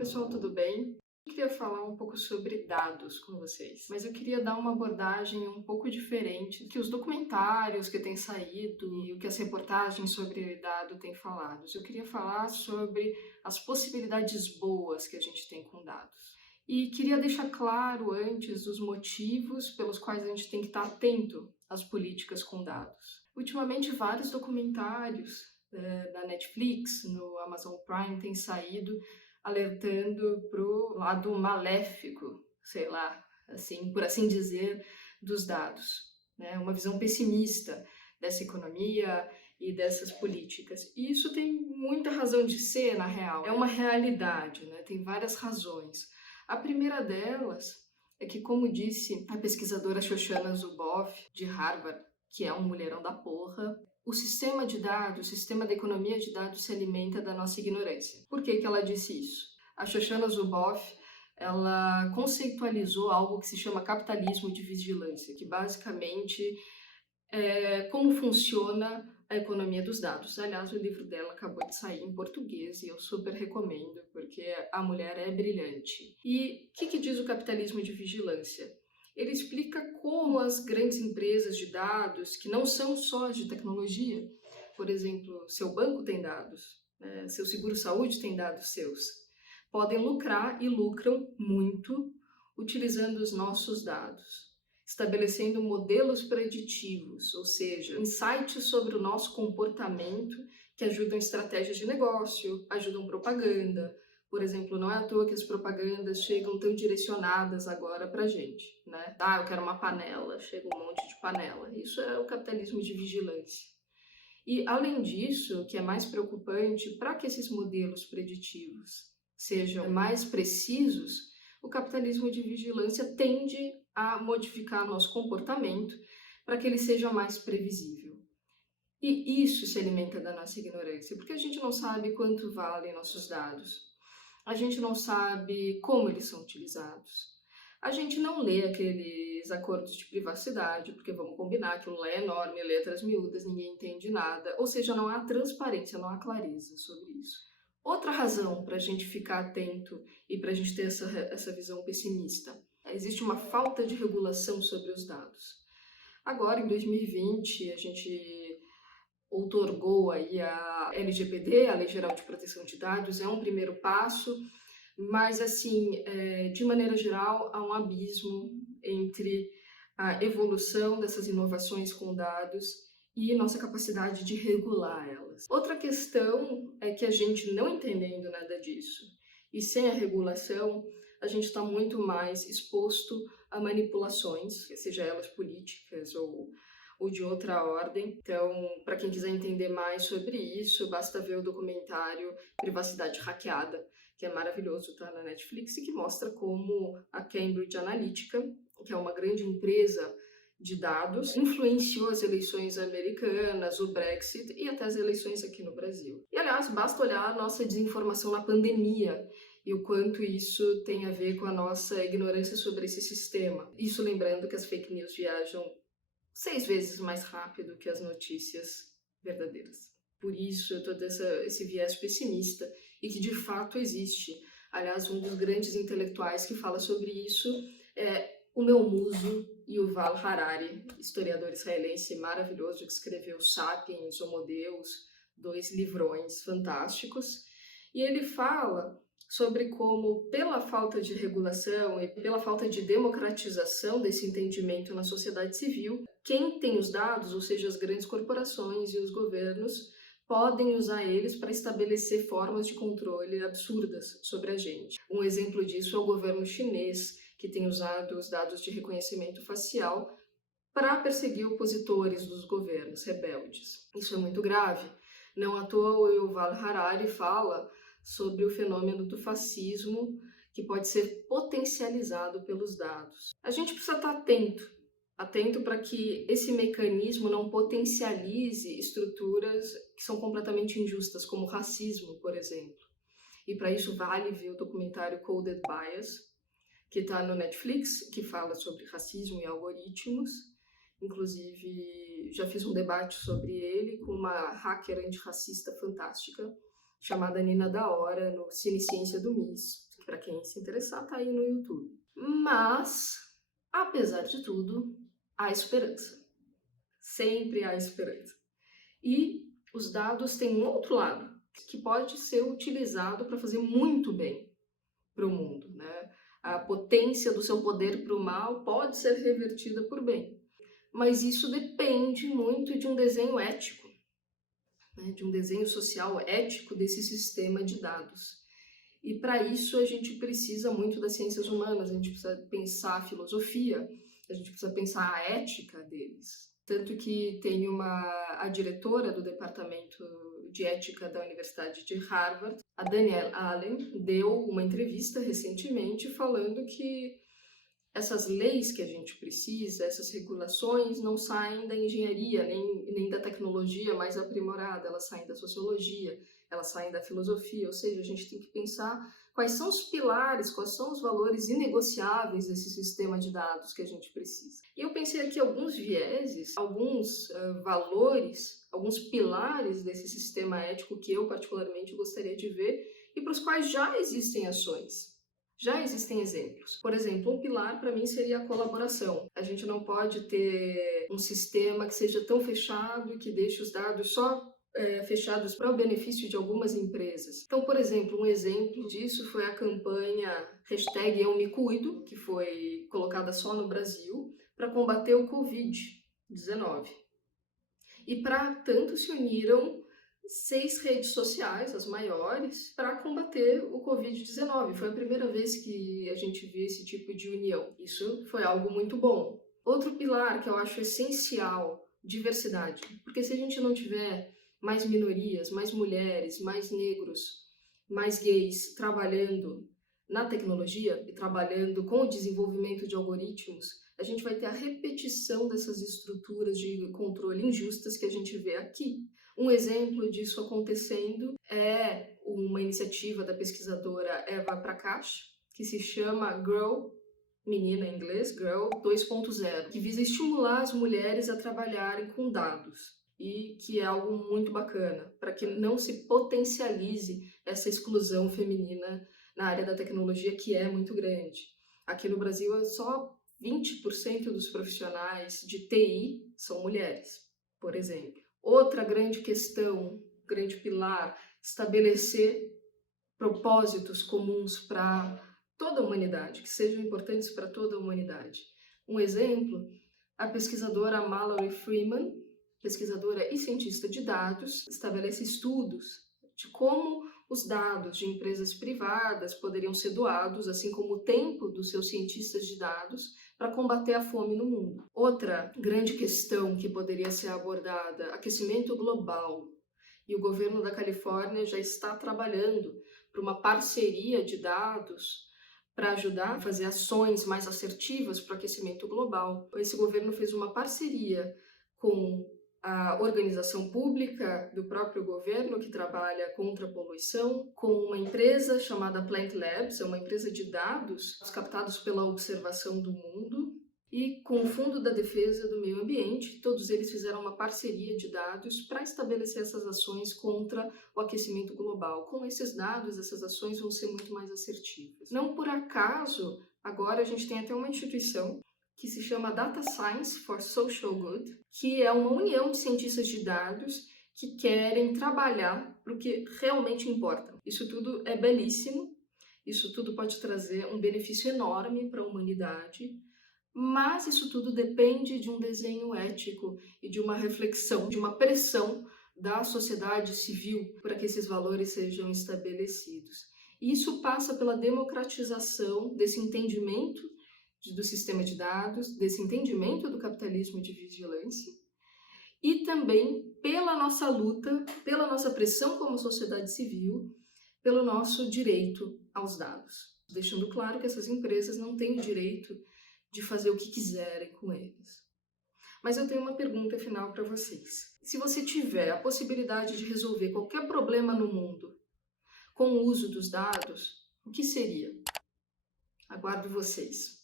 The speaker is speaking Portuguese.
pessoal, tudo bem? Eu queria falar um pouco sobre dados com vocês, mas eu queria dar uma abordagem um pouco diferente que os documentários que têm saído e o que as reportagens sobre dado têm falado. Eu queria falar sobre as possibilidades boas que a gente tem com dados. E queria deixar claro antes os motivos pelos quais a gente tem que estar atento às políticas com dados. Ultimamente, vários documentários da Netflix, no Amazon Prime, têm saído alertando para o lado maléfico, sei lá, assim, por assim dizer, dos dados, né? Uma visão pessimista dessa economia e dessas políticas. E isso tem muita razão de ser, na real. É uma realidade, né? Tem várias razões. A primeira delas é que, como disse a pesquisadora Shoshana Zuboff, de Harvard, que é um mulherão da porra, o sistema de dados, o sistema da economia de dados se alimenta da nossa ignorância. Por que ela disse isso? A Shoshana Zuboff, ela conceitualizou algo que se chama capitalismo de vigilância, que basicamente é como funciona a economia dos dados. Aliás, o livro dela acabou de sair em português e eu super recomendo, porque a mulher é brilhante. E o que diz o capitalismo de vigilância? Ele explica como as grandes empresas de dados, que não são só de tecnologia, por exemplo, seu banco tem dados, né? Seu seguro-saúde tem dados seus, podem lucrar e lucram muito utilizando os nossos dados, estabelecendo modelos preditivos, ou seja, insights sobre o nosso comportamento que ajudam estratégias de negócio, ajudam propaganda. Por exemplo, não é à toa que as propagandas chegam tão direcionadas agora pra gente, né? Ah, eu quero uma panela, chega um monte de panela. Isso é o capitalismo de vigilância. E, além disso, o que é mais preocupante, para que esses modelos preditivos sejam mais precisos, o capitalismo de vigilância tende a modificar nosso comportamento para que ele seja mais previsível. E isso se alimenta da nossa ignorância, porque a gente não sabe quanto valem nossos dados. A gente não sabe como eles são utilizados. A gente não lê aqueles acordos de privacidade, porque vamos combinar, aquilo lá é enorme, letras miúdas, ninguém entende nada. Ou seja, não há transparência, não há clareza sobre isso. Outra razão para a gente ficar atento e para a gente ter essa visão pessimista, existe uma falta de regulação sobre os dados. Agora, em 2020, a gente outorgou aí a LGPD, a Lei Geral de Proteção de Dados, é um primeiro passo, mas, assim, de maneira geral, há um abismo entre a evolução dessas inovações com dados e nossa capacidade de regular elas. Outra questão é que a gente não entendendo nada disso e sem a regulação, a gente está muito mais exposto a manipulações, seja elas políticas ou de outra ordem. Então, para quem quiser entender mais sobre isso, basta ver o documentário Privacidade Hackeada, que é maravilhoso, tá na Netflix, e que mostra como a Cambridge Analytica, que é uma grande empresa de dados, influenciou as eleições americanas, o Brexit e até as eleições aqui no Brasil. E, aliás, basta olhar a nossa desinformação na pandemia e o quanto isso tem a ver com a nossa ignorância sobre esse sistema. Isso lembrando que as fake news viajam 6 vezes mais rápido que as notícias verdadeiras. Por isso, todo esse viés pessimista e que de fato existe. Aliás, um dos grandes intelectuais que fala sobre isso é o meu muso Yuval Harari, historiador israelense maravilhoso que escreveu Sapiens, Homo Deus, 2 livrões fantásticos. E ele fala sobre como, pela falta de regulação e pela falta de democratização desse entendimento na sociedade civil, quem tem os dados, ou seja, as grandes corporações e os governos, podem usar eles para estabelecer formas de controle absurdas sobre a gente. Um exemplo disso é o governo chinês, que tem usado os dados de reconhecimento facial para perseguir opositores dos governos rebeldes. Isso é muito grave. Não à toa o Yuval Harari fala sobre o fenômeno do fascismo que pode ser potencializado pelos dados. A gente precisa estar atento para que esse mecanismo não potencialize estruturas que são completamente injustas, como o racismo, por exemplo. E para isso vale ver o documentário Coded Bias, que está no Netflix, que fala sobre racismo e algoritmos. Inclusive, já fiz um debate sobre ele com uma hacker antirracista fantástica, chamada Nina da Hora, no Cine Ciência do MIS. Para quem se interessar, tá aí no YouTube. Mas, apesar de tudo, há esperança. Sempre há esperança. E os dados têm um outro lado, que pode ser utilizado para fazer muito bem para o mundo, né? A potência do seu poder para o mal pode ser revertida por bem. Mas isso depende muito de um desenho ético, né? De um desenho social ético desse sistema de dados. E para isso a gente precisa muito das ciências humanas, a gente precisa pensar a filosofia, a gente precisa pensar a ética deles. Tanto que tem a diretora do departamento de ética da Universidade de Harvard, a Danielle Allen, deu uma entrevista recentemente falando que essas leis que a gente precisa, essas regulações, não saem da engenharia, nem da tecnologia mais aprimorada, elas saem da sociologia, elas saem da filosofia, ou seja, a gente tem que pensar quais são os pilares, quais são os valores inegociáveis desse sistema de dados que a gente precisa. E eu pensei aqui alguns vieses, alguns valores, alguns pilares desse sistema ético que eu particularmente gostaria de ver e para os quais já existem ações. Já existem exemplos. Por exemplo, um pilar para mim seria a colaboração. A gente não pode ter um sistema que seja tão fechado e que deixe os dados só fechados para o benefício de algumas empresas. Então, por exemplo, um exemplo disso foi a campanha #EuMeCuido, que foi colocada só no Brasil, para combater o Covid-19. E para tanto se uniram 6 redes sociais, as maiores, para combater o Covid-19. Foi a primeira vez que a gente viu esse tipo de união. Isso foi algo muito bom. Outro pilar que eu acho essencial, diversidade. Porque se a gente não tiver mais minorias, mais mulheres, mais negros, mais gays trabalhando na tecnologia e trabalhando com o desenvolvimento de algoritmos, a gente vai ter a repetição dessas estruturas de controle injustas que a gente vê aqui. Um exemplo disso acontecendo é uma iniciativa da pesquisadora Eva Prakash, que se chama Girl, menina em inglês, Girl 2.0, que visa estimular as mulheres a trabalharem com dados. E que é algo muito bacana, para que não se potencialize essa exclusão feminina na área da tecnologia, que é muito grande. Aqui no Brasil, só 20% dos profissionais de TI são mulheres, por exemplo. Outra grande questão, grande pilar, estabelecer propósitos comuns para toda a humanidade, que sejam importantes para toda a humanidade. Um exemplo, a pesquisadora Mallory Freeman, pesquisadora e cientista de dados, estabelece estudos de como os dados de empresas privadas poderiam ser doados, assim como o tempo dos seus cientistas de dados, para combater a fome no mundo. Outra grande questão que poderia ser abordada, aquecimento global. E o governo da Califórnia já está trabalhando para uma parceria de dados para ajudar a fazer ações mais assertivas para o aquecimento global. Esse governo fez uma parceria com a organização pública do próprio governo que trabalha contra a poluição, com uma empresa chamada Plant Labs, é uma empresa de dados captados pela observação do mundo, e com o Fundo da Defesa do Meio Ambiente. Todos eles fizeram uma parceria de dados para estabelecer essas ações contra o aquecimento global. Com esses dados, essas ações vão ser muito mais assertivas. Não por acaso, agora a gente tem até uma instituição que se chama Data Science for Social Good, que é uma união de cientistas de dados que querem trabalhar para o que realmente importa. Isso tudo é belíssimo, isso tudo pode trazer um benefício enorme para a humanidade, mas isso tudo depende de um desenho ético e de uma reflexão, de uma pressão da sociedade civil para que esses valores sejam estabelecidos. E isso passa pela democratização desse entendimento do sistema de dados, desse entendimento do capitalismo de vigilância, e também pela nossa luta, pela nossa pressão como sociedade civil, pelo nosso direito aos dados. Deixando claro que essas empresas não têm o direito de fazer o que quiserem com eles. Mas eu tenho uma pergunta final para vocês. Se você tiver a possibilidade de resolver qualquer problema no mundo com o uso dos dados, o que seria? Aguardo vocês.